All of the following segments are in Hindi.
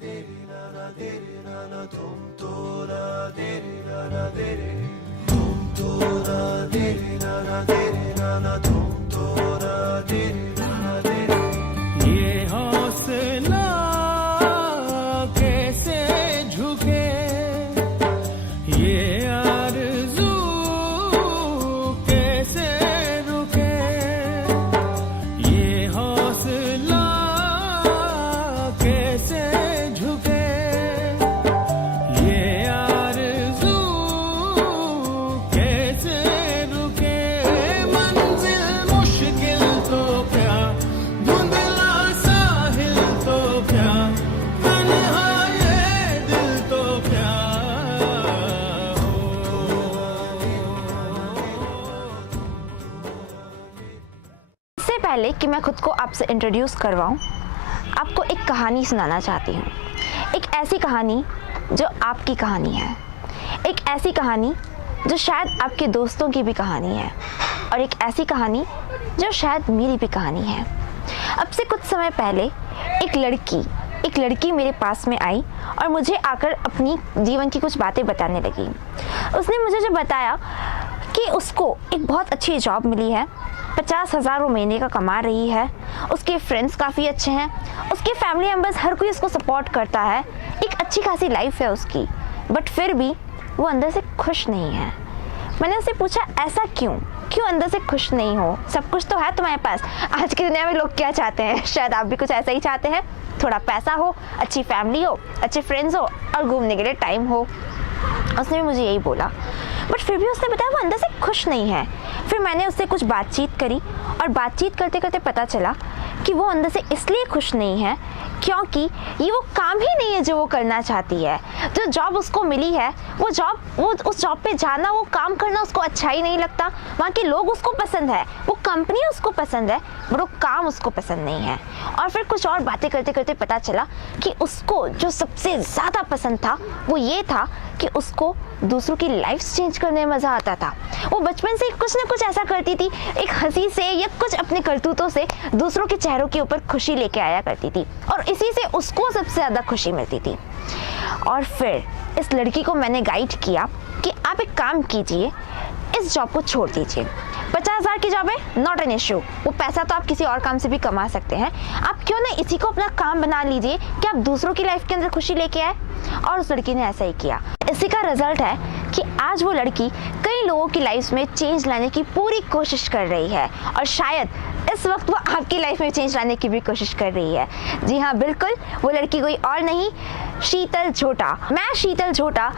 ये हौसला कैसे झुके, ये आरज़ू कैसे रुके, ये हौसला कैसे झुके, ये आरज़ू कैसे रुके। मंजिल मुश्किल तो क्या, धुंधला साहिल तो क्या, तन्हा ये दिल तो क्या इससे पहले कि मैं खुद को आपसे इंट्रोड्यूस करवाऊं, आपको एक कहानी सुनाना चाहती हूँ। एक ऐसी कहानी जो आपकी कहानी है, एक ऐसी कहानी जो शायद आपके दोस्तों की भी कहानी है, और एक ऐसी कहानी जो शायद मेरी भी कहानी है। अब से कुछ समय पहले एक लड़की मेरे पास में आई और मुझे आकर अपनी जीवन की कुछ बातें बताने लगी। उसने मुझे जो बताया कि उसको एक बहुत अच्छी जॉब मिली है, 50,000 वो महीने का कमा रही है, उसके फ्रेंड्स काफ़ी अच्छे हैं, उसके फैमिली मेम्बर्स हर कोई उसको सपोर्ट करता है, एक अच्छी खासी लाइफ है उसकी, बट फिर भी वो अंदर से खुश नहीं है। मैंने उससे पूछा ऐसा क्यों अंदर से खुश नहीं हो, सब कुछ तो है तुम्हारे पास। आज की दुनिया में लोग क्या चाहते हैं, शायद आप भी कुछ ऐसा ही चाहते हैं, थोड़ा पैसा हो, अच्छी फैमिली हो, अच्छे फ्रेंड्स हो और घूमने के लिए टाइम हो। उसने भी मुझे यही बोला, बट फिर भी उसने बताया वो अंदर से खुश नहीं है। फिर मैंने उससे कुछ बातचीत करी और बातचीत करते करते पता चला कि वो अंदर से इसलिए खुश नहीं है क्योंकि ये वो काम ही नहीं है जो वो करना चाहती है। जो जॉब उसको मिली है वो उस जॉब पे जाना, वो काम करना उसको अच्छा ही नहीं लगता। वहाँ के लोग उसको पसंद है, वो कंपनी उसको पसंद है, बट वो काम उसको पसंद नहीं है। और फिर कुछ और बातें करते करते पता चला कि उसको जो सबसे ज़्यादा पसंद था वो ये था कि उसको दूसरों की लाइफ चेंज करने में मज़ा आता था। वो बचपन से कुछ ना कुछ ऐसा करती थी, एक हंसी से या कुछ अपने करतूतों से दूसरों के चेहरों के ऊपर खुशी लेके आया करती थी, और इसी से उसको सबसे ज़्यादा खुशी मिलती थी। और फिर इस लड़की को मैंने गाइड किया कि आप एक काम कीजिए, इस जॉब को छोड़ दीजिए। 50,000 की जॉब है, नॉट एन इशू, वो पैसा तो आप किसी और काम से भी कमा सकते हैं। आप क्यों ना इसी को अपना काम बना लीजिए कि आप दूसरों की लाइफ के अंदर खुशी लेके आए। और उस लड़की ने ऐसा ही किया। इसी का रिजल्ट है कि आज वो लड़की कई लोगों की लाइफ में चेंज लाने की पूरी कोशिश कर रही है, और शायद इस वक्त वो आपकी लाइफ में चेंज लाने की भी कोशिश कर रही है। जी हाँ, बिल्कुल, वो लड़की कोई और नहीं, शीतल झोटा। मैं शीतल झोटा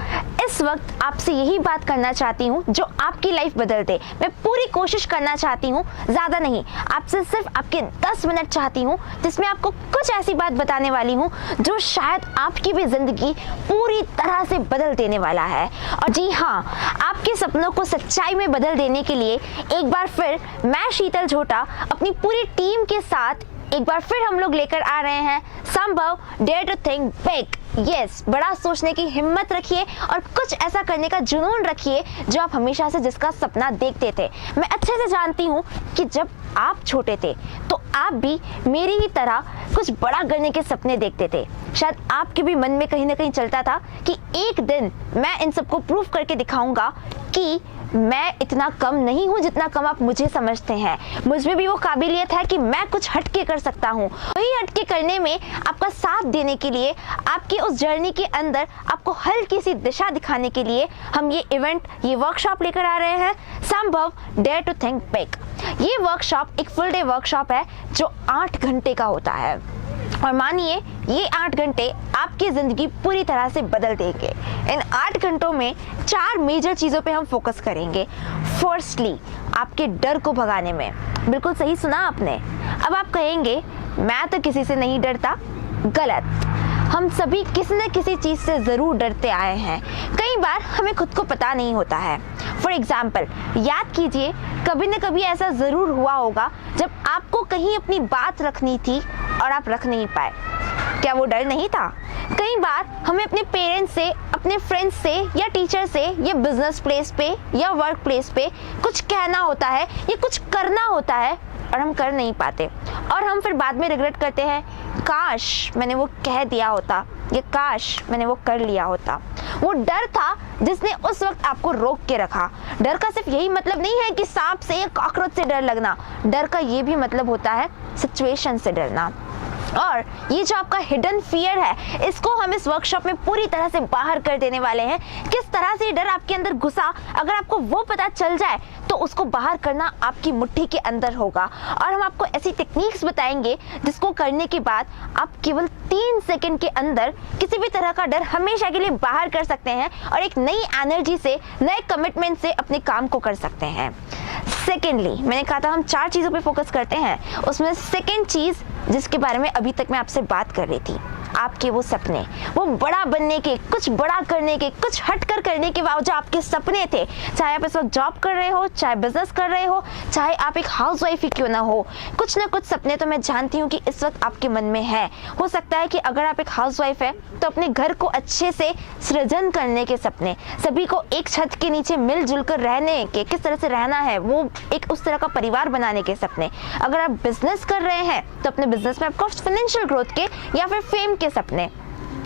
इस वक्त आपसे यही बात करना चाहती हूँ जो आपकी लाइफ बदल दे। मैं पूरी कोशिश करना चाहती हूँ, ज़्यादा नहीं, आपसे सिर्फ आपके 10 मिनट चाहती हूँ जिसमें आपको कुछ ऐसी बात बताने वाली हूँ जो शायद आपकी भी ज़िंदगी पूरी तरह से बदल देने वाला है। और जी हाँ, आपके सपनों को सच्चाई में बदल देने के लिए एक बार फिर मैं शीतल झोटा अपनी पूरी टीम के साथ एक बार फिर हम लोग लेकर आ रहे हैं Sambhav dare to think big. Yes, बड़ा सोचने की हिम्मत रखिए और कुछ ऐसा करने का जुनून रखिए जो आप हमेशा से जिसका सपना देखते थे। मैं अच्छे से जानती हूँ कि जब आप छोटे थे तो आप भी मेरी ही तरह कुछ बड़ा करने के सपने देखते थे। शायद आपके भी मन में कहीं ना कहीं चलता था कि एक दिन मैं इन सबको प्रूव करके दिखाऊंगा कि मैं इतना कम नहीं हूँ जितना कम आप मुझे समझते हैं। मुझ में भी वो काबिलियत है कि मैं कुछ हटके कर सकता हूँ। वही हटके करने में आपका साथ देने के लिए, आपकी उस जर्नी के अंदर आपको हल्की सी दिशा दिखाने के लिए हम ये इवेंट, ये वर्कशॉप लेकर आ रहे हैं, Sambhav dare to think big. ये वर्कशॉप एक फुल डे वर्कशॉप है जो 8 घंटे का होता है, और मानिए ये 8 घंटे आपकी ज़िंदगी पूरी तरह से बदल देंगे। इन 8 घंटों में 4 मेजर चीज़ों पे हम फोकस करेंगे। फर्स्टली, आपके डर को भगाने में। बिल्कुल सही सुना आपने। अब आप कहेंगे मैं तो किसी से नहीं डरता। गलत। हम सभी किसी न किसी चीज़ से ज़रूर डरते आए हैं। कई बार हमें खुद को पता नहीं होता है। फॉर एग्ज़ाम्पल, याद कीजिए कभी न कभी ऐसा ज़रूर हुआ होगा जब आपको कहीं अपनी बात रखनी थी और आप रख नहीं पाए। क्या वो डर नहीं था? कई बार हमें अपने पेरेंट्स से, अपने फ्रेंड्स से या टीचर से या बिजनेस प्लेस पे या वर्क प्लेस पे कुछ कहना होता है या कुछ करना होता है, और हम कर नहीं पाते, और हम फिर बाद में रिग्रेट करते हैं, काश मैंने वो कह दिया होता, ये काश मैंने वो कर लिया होता। वो डर था जिसने उस वक्त आपको रोक के रखा। डर का सिर्फ यही मतलब नहीं है कि सांप से या कॉकरोच से डर लगना, डर का ये भी मतलब होता है सिचुएशन से डरना। और ये जो आपका हिडन फियर है, इसको हम इस वर्कशॉप में पूरी तरह से बाहर कर देने वाले हैं। किस तरह से ये डर आपके अंदर घुसा, अगर आपको वो पता चल जाए तो उसको बाहर करना आपकी मुट्ठी के अंदर होगा। और हम आपको ऐसी टेक्निक्स बताएंगे जिसको करने के बाद आप केवल 3 सेकंड के अंदर किसी भी तरह का डर हमेशा के लिए बाहर कर सकते हैं और एक नई एनर्जी से, नए कमिटमेंट से अपने काम को कर सकते हैं। सेकेंडली, मैंने कहा था हम 4 चीज़ों पे फोकस करते हैं, उसमें सेकेंड चीज़ जिसके बारे में अभी तक मैं आपसे बात कर रही थी, आपके वो सपने, वो बड़ा बनने के, कुछ बड़ा करने के, कुछ हटकर करने के जो आपके सपने थे, चाहे आप इस वक्त जॉब कर रहे हो, चाहे बिजनेस कर रहे हो, चाहे आप एक हाउसवाइफ ही क्यों ना हो, कुछ ना कुछ सपने तो मैं जानती हूँ कि इस वक्त आपके मन में है। हो सकता है कि अगर आप एक हाउसवाइफ है तो अपने घर को अच्छे से सृजन करने के सपने, सभी को एक छत के नीचे मिलजुल कर रहने के, किस तरह से रहना है, वो एक उस तरह का परिवार बनाने के सपने। अगर आप बिजनेस कर रहे हैं तो अपने बिजनेस में आपको फाइनेंशियल ग्रोथ के या फिर फेम के सपने।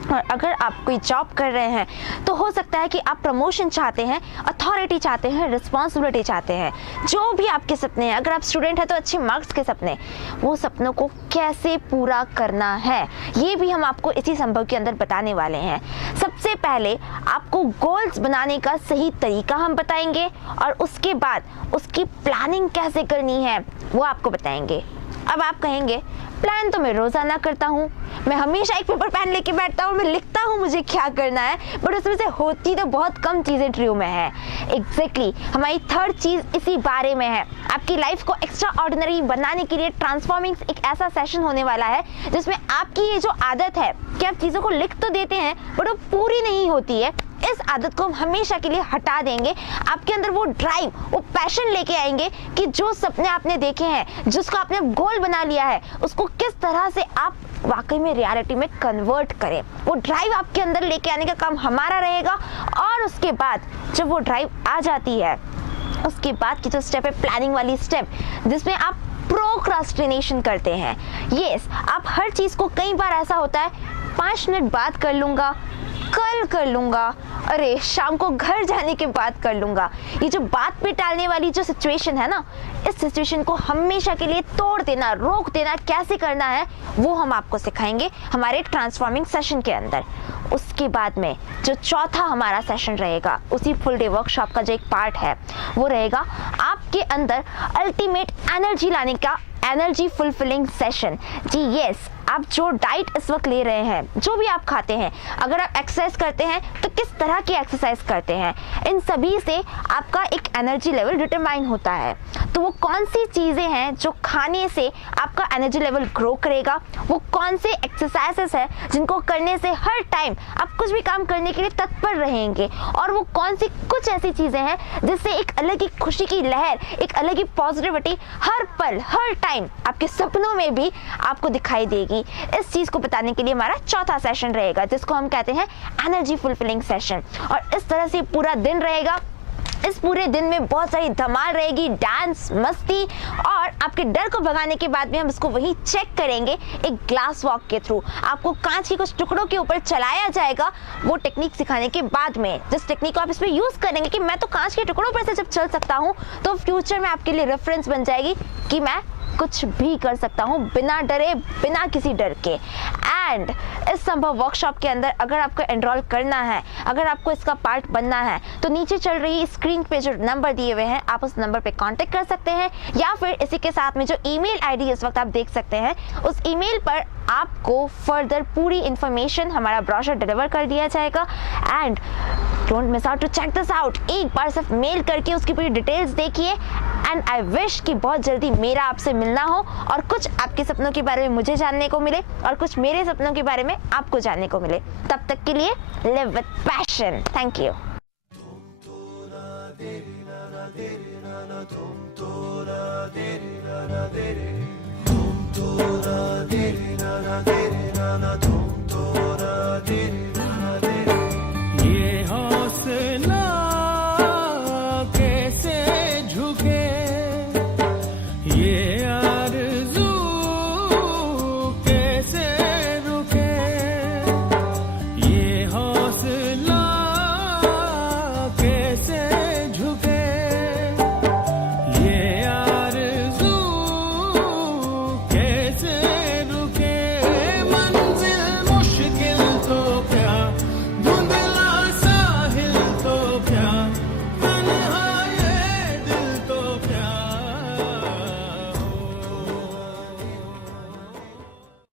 और अगर आप कोई जॉब कर रहे हैं तो हो सकता है कि आप प्रमोशन चाहते हैं, अथॉरिटी चाहते हैं, रिस्पॉन्सिबिलिटी चाहते हैं, जो भी आपके सपने हैं। अगर आप स्टूडेंट हैं तो अच्छे मार्क्स के सपने, वो सपनों को कैसे पूरा करना है ये भी हम आपको इसी संभव के अंदर बताने वाले हैं। सबसे पहले आपको गोल्स बनाने का सही तरीका हम बताएंगे और उसके बाद उसकी प्लानिंग कैसे करनी है वो आपको बताएंगे। अब आप कहेंगे प्लान तो मैं रोजाना करता हूँ, मैं हमेशा एक पेपर पेन लेके बैठता हूँ, मैं लिखता हूँ मुझे क्या करना है, बट उसमें से होती तो बहुत कम चीजें ट्रू में है। एग्जैक्टली, हमारी थर्ड चीज इसी बारे में है। आपकी लाइफ को एक्स्ट्रा ऑर्डिनरी बनाने के लिए ट्रांसफॉर्मिंग एक ऐसा सेशन होने वाला है जिसमें आपकी ये जो आदत है कि आप चीजों को लिख तो देते हैं बट वो पूरी नहीं होती है, इस आदत को हम हमेशा के लिए हटा देंगे। आपके अंदर वो ड्राइव, वो पैशन लेके आएंगे कि जो सपने आपने देखे हैं, जिसको आपने गोल बना लिया है, उसको किस तरह से आप वाकई में रियलिटी में कन्वर्ट करें। वो ड्राइव आपके अंदर लेके आने का काम हमारा रहेगा। और उसके बाद जब वो ड्राइव आ जाती है, उसके बाद की जो स्टेप है प्लानिंग वाली स्टेप, जिसमें आप प्रोक्रास्टिनेशन करते हैं। यस, आप हर चीज को, कई बार ऐसा होता है 5 मिनट बाद कर लूंगा, कल कर लूंगा, अरे शाम को घर जाने के बाद कर लूंगा। ये जो बात पे टालने वाली जो सिचुएशन है ना, इस सिचुएशन को हमेशा के लिए तोड़ देना, रोक देना कैसे करना है वो हम आपको सिखाएंगे हमारे ट्रांसफॉर्मिंग सेशन के अंदर। उसके बाद में जो चौथा हमारा सेशन रहेगा, उसी फुल डे वर्कशॉप का जो एक पार्ट है वो रहेगा आपके अंदर अल्टीमेट एनर्जी लाने का एनर्जी फुलफिलिंग सेशन। जी यस, आप जो डाइट इस वक्त ले रहे हैं, जो भी आप खाते हैं, अगर आप एक्सरसाइज करते हैं तो किस तरह की एक्सरसाइज करते हैं, इन सभी से आपका एक एनर्जी लेवल डिटरमाइन होता है। तो वो कौन सी चीज़ें हैं जो खाने से आपका एनर्जी लेवल ग्रो करेगा, वो कौन से एक्सरसाइजेस हैं जिनको करने से हर टाइम आप कुछ भी काम करने के लिए तत्पर रहेंगे, और वो कौन सी कुछ ऐसी चीज़ें हैं जिससे एक अलग ही खुशी की लहर, एक अलग ही पॉजिटिविटी हर पल, हर टाइम आपके सपनों में भी आपको दिखाई देगी। इस चीज को बताने के लिए हमारा चौथा सेशन रहेगा, जिसको हम कहते हैं एनर्जी फुलफिलिंग सेशन। और इस तरह से पूरा दिन रहेगा। इस पूरे दिन में बहुत सारी धमाल रहेगी, डांस, मस्ती, और आपके डर को भगाने के बाद में हम इसको वहीं चेक करेंगे एक ग्लास वॉक के थ्रू। आपको कांच के कुछ टुकड़ों के ऊपर चलाया जाएगा वो टेक्निक सिखाने के बाद में। जिस टेक्निक को आप इसमें यूज करेंगे कि मैं तो कांच के टुकड़ों पर से जब चल सकता हूँ, तो फ्यूचर में आपके लिए रेफरेंस बन जाएगी कि मैं कुछ भी कर सकता हूँ बिना डरे, बिना किसी डर के। एंड इस संभव वर्कशॉप के अंदर अगर आपको एनरोल करना है, अगर आपको इसका पार्ट बनना है, तो नीचे चल रही स्क्रीन पे जो नंबर दिए हुए हैं, आप उस नंबर पे कांटेक्ट कर सकते हैं, या फिर इसी के साथ में जो ईमेल आईडी इस वक्त आप देख सकते हैं, उस ईमेल पर आपको फर्दर पूरी इंफॉर्मेशन, हमारा ब्रोशर डिलीवर कर दिया जाएगा। And don't miss out to check this out. एक बार सिर्फ मेल करके उसकी पूरी डिटेल्स देखिए। एंड आई विश कि बहुत जल्दी मेरा आपसे मिलना हो और कुछ आपके सपनों के बारे में मुझे जानने को मिले और कुछ मेरे सपनों के बारे में आपको जानने को मिले। तब तक के लिए live with passion. Thank you. Dum